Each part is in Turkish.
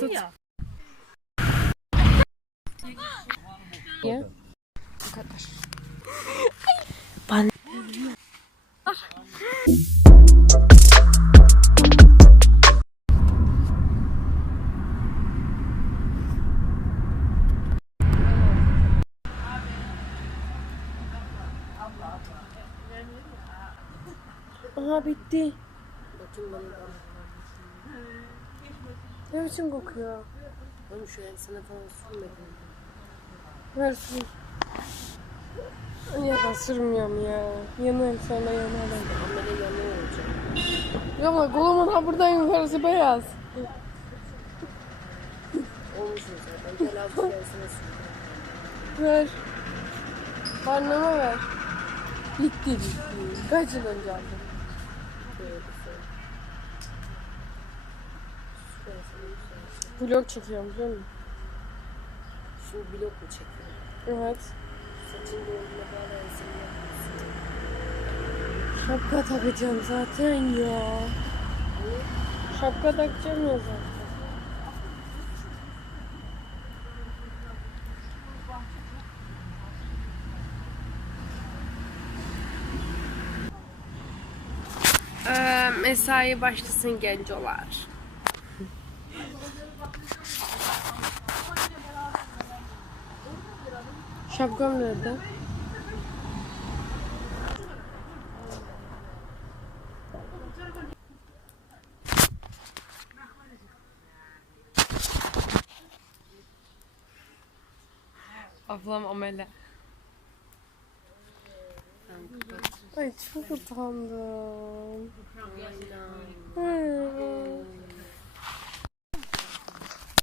tut. Ya. Bu kadar. Ben... Aha bitti. Ne biçim kokuyor? Oğlum şu ensene falan sürmedim. Versin. Ya da sürmüyorum ya. Yanarım sonra yanarım. Amele yanıyor olacak. Ya ama kolumun ha buradan yukarısı beyaz. Olmuşsun zaten. Gel al şu ensene sür. Ver. Anneme ver. Bitti bitti. Kaç yıl önce aldım. Böyle bir şey. Şu ensene sür. Vlog çekiyorum biliyor musun? Şimdi blok mu çekiyor? Evet. Saçın doğruna bağlı. Şapka takacağım zaten ya. Şapka takacağım ya zaten. Ee, mesai başlasın gencolar. Şapkam nerede? Ablam amele. Ay çok utandım.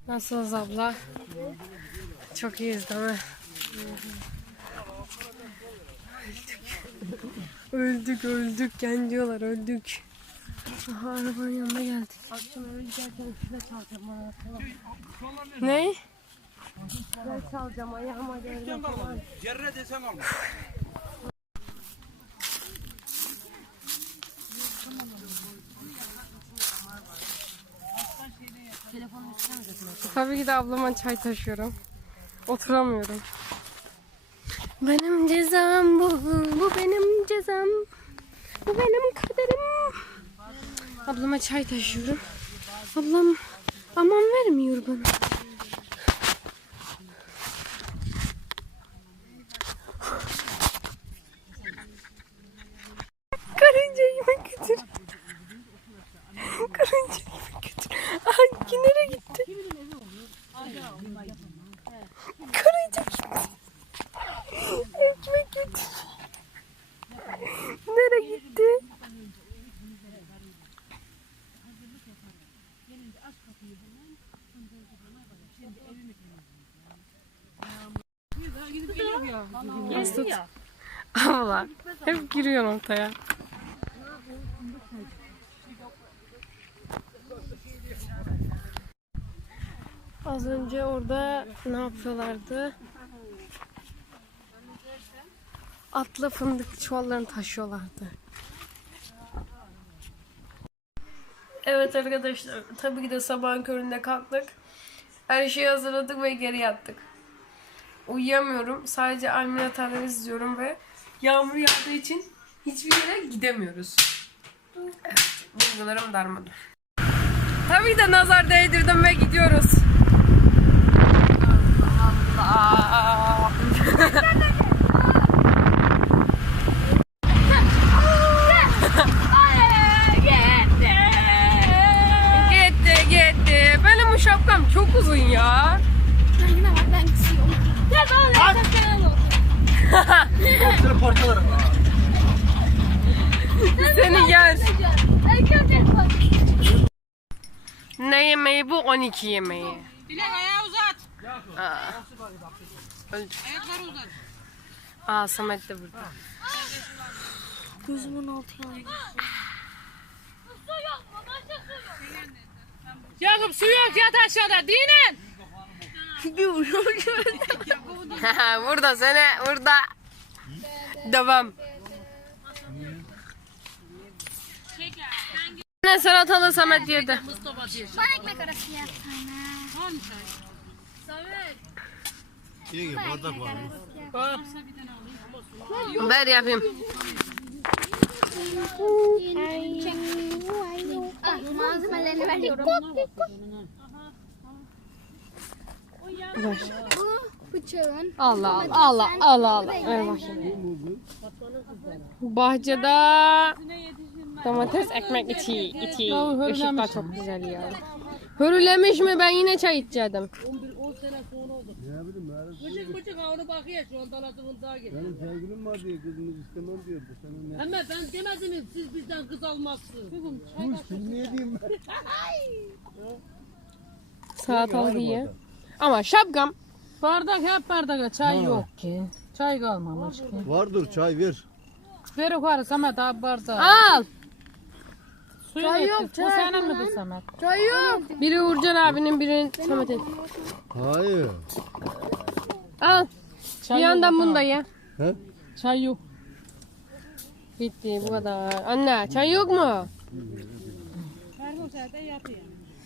Nasılsınız abla? Çok iyiyiz değil mi? Öldük öldük genciyorlar öldük. Aha arabanın yanına geldik. Akşam eve giderken üstüne çalacağım bana. Ne? Ben çalacağım ayağıma falan. Cerre desen al. Telefonun üstüne mi götürmek? Tabii ki de ablama çay taşıyorum. Oturamıyorum. Benim cezam bu, bu benim cezam. Bu benim kaderim. Ablama çay taşıyorum. Ablam aman vermiyor bana. Karıncayı götür. Karıncayı götür. Aha nereye gitti? Karınca gitti. Ekmek gitti. Gitti? Mesut. Abla. Hep giriyorsun ortaya. Az önce orada ne yapıyorlardı? Atla fındık çuvallarını taşıyorlardı. Evet arkadaşlar, tabii ki de sabahın köründe kalktık. Her şeyi hazırladık ve geri yattık. Uyuyamıyorum. Sadece Almina izliyorum ve yağmur yağdığı için hiçbir yere gidemiyoruz. Evet, duygularım darmadı. Tabii ki de nazar değdirdim ve gidiyoruz. Hepsini parçalarım. Seni yer. Ne yemeği bu? 12 yemeği. Bilal ayağı uzat. Aa. Ayakları uzat. Aa Samet de burada. Gözümün altı yanıyor. Yakup su yok yat aşağıda dinen. Burada sene burada. Devam. Ne salatalı Samet yedi. Bana ekmek arası yapsana. İyi ki bardak var. Bak. Ver yapayım. Ah, malzemelerini veriyorum. Bu bıçağın. Allah Allah Allah Allah Allah. Ver bakayım. Bahçede domates ekmek içi içi. Işıklar çok güzel ya. Hürülemiş mi ben yine çay içeceğim. 10 sene sonra oldu. Ne bileyim ben. Bıcık bıcık onu bakıyor şu an dalatımın daha gibi. Benim sevgilim var diye kızınız istemem diyor. Bu senin ne? Ama ben demedim siz bizden kız almazsınız. Dur şimdi ne diyeyim ben? Salatalık iyi. Ama şapkam. Bardak hep bardakta çay yok ki. Çay kalmamış ki. Vardır çay ver. Ver yukarı Samet abi bardağı. Al. Suyu çay yok. Bu senin midir Samet? Çay yok. Biri Uğurcan abinin biri Samet'in. Hayır. Al. Çay Bir yok yandan bunu da ye. He? Çay yok. Bitti bu kadar. Anne çay yok mu?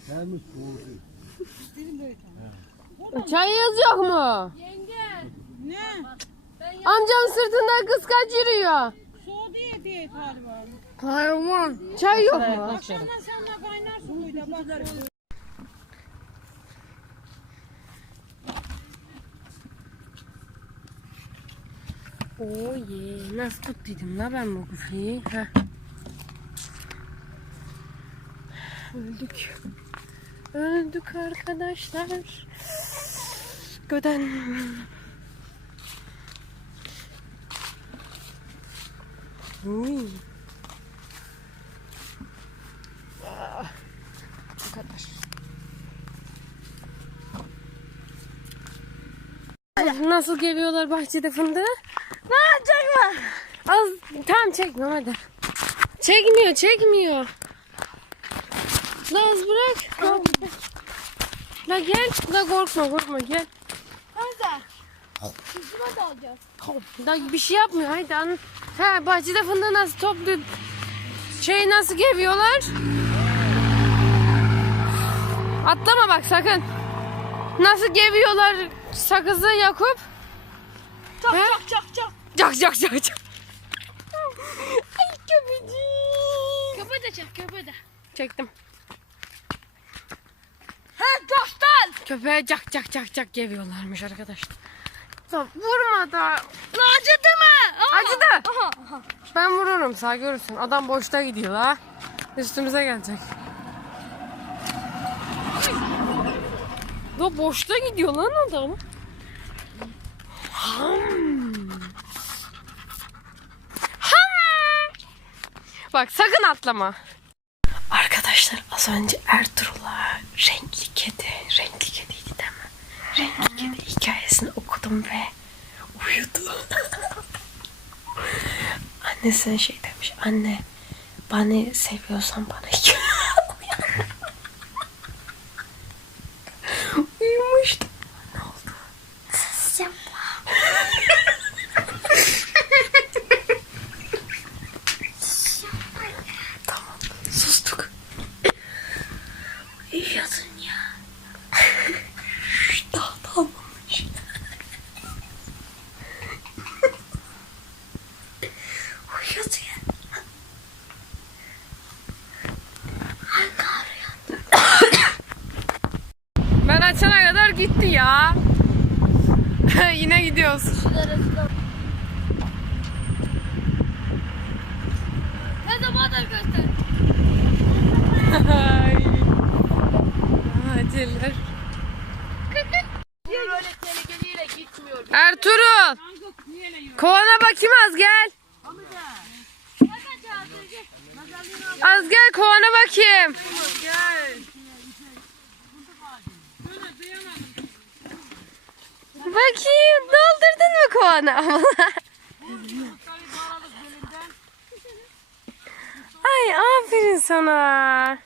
Gelmiş soğudu. Çayınız yok mu? Ne? Amcam sırtında kız kaçırıyor. Soğudu diye diye galiba. Hayvan. Çay yok mu? Akşamdan sen de kaynar suyuyla bak. Oo ye. Nasıl tuttuydum la ben bu? Heh. Öldük. Öldük arkadaşlar. Göden. Uy. Bu kadar. Nasıl geliyorlar bahçede fındığı? Ne çekme. Az tamam çekme hadi. Çekmiyor, çekmiyor. Laz bırak. La gel. La korkma, korkma gel. Yüzüme de alacağız. La bir şey yapmıyor. Haydi an. Ha bahçede fındığı nasıl topluyor? Şey nasıl geviyorlar? Atlama bak sakın. Nasıl geviyorlar sakızı Yakup? Çak He? çak çak çak. Cak cak cak cak. Ay köpecik. Köpüğü de çek köpüğü de. Çektim. He dostal. Köpeğe cak cak cak cak geviyorlarmış arkadaşlar. Tamam vurma da. Acıdı mı? Aa. Acıdı. Aha, aha. Ben vururum sağ görürsün. Adam boşta gidiyor la. Üstümüze gelecek. Da boşta gidiyor lan adam. Ham. Ham. Bak sakın atlama. Arkadaşlar az önce Ertuğrul'a renkli kedi, renkli kediydi değil mi? Renkli kedi hikayesini okudum ve uyudu. Annesine şey demiş. Anne bana seviyorsan bana hikaye uyan. Uyumuştu. Ne oldu? Ses yapma. tamam sustuk. Uyuyordun ya. Daha da almamış. Uyuyordu ya. Ben açana kadar gitti ya. Yine gidiyoruz. Ne. Ertuğrul. Kovana bakayım az gel. Az gel kovana bakayım. Bakayım doldurdun mu kovanı? Ay aferin sana.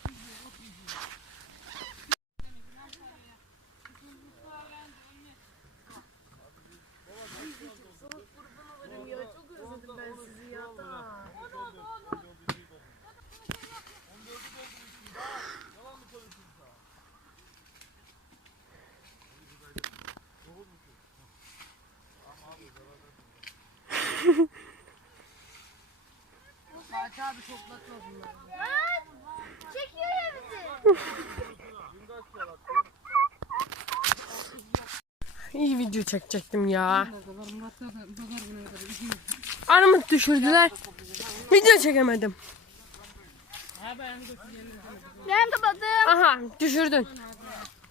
Abi toplatma bunları. Çekiyor ya bizi. İyi video çekecektim ya. Armut düşürdüler. Video çekemedim. Ben kapattım. Aha düşürdün.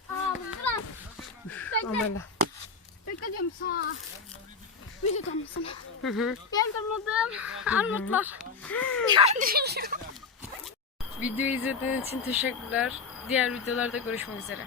Aa lan. Amela. Bekle diyorum sana. Hı hı. Ben tanıdım. Armutlar. Video izlediğiniz için teşekkürler. Diğer videolarda görüşmek üzere.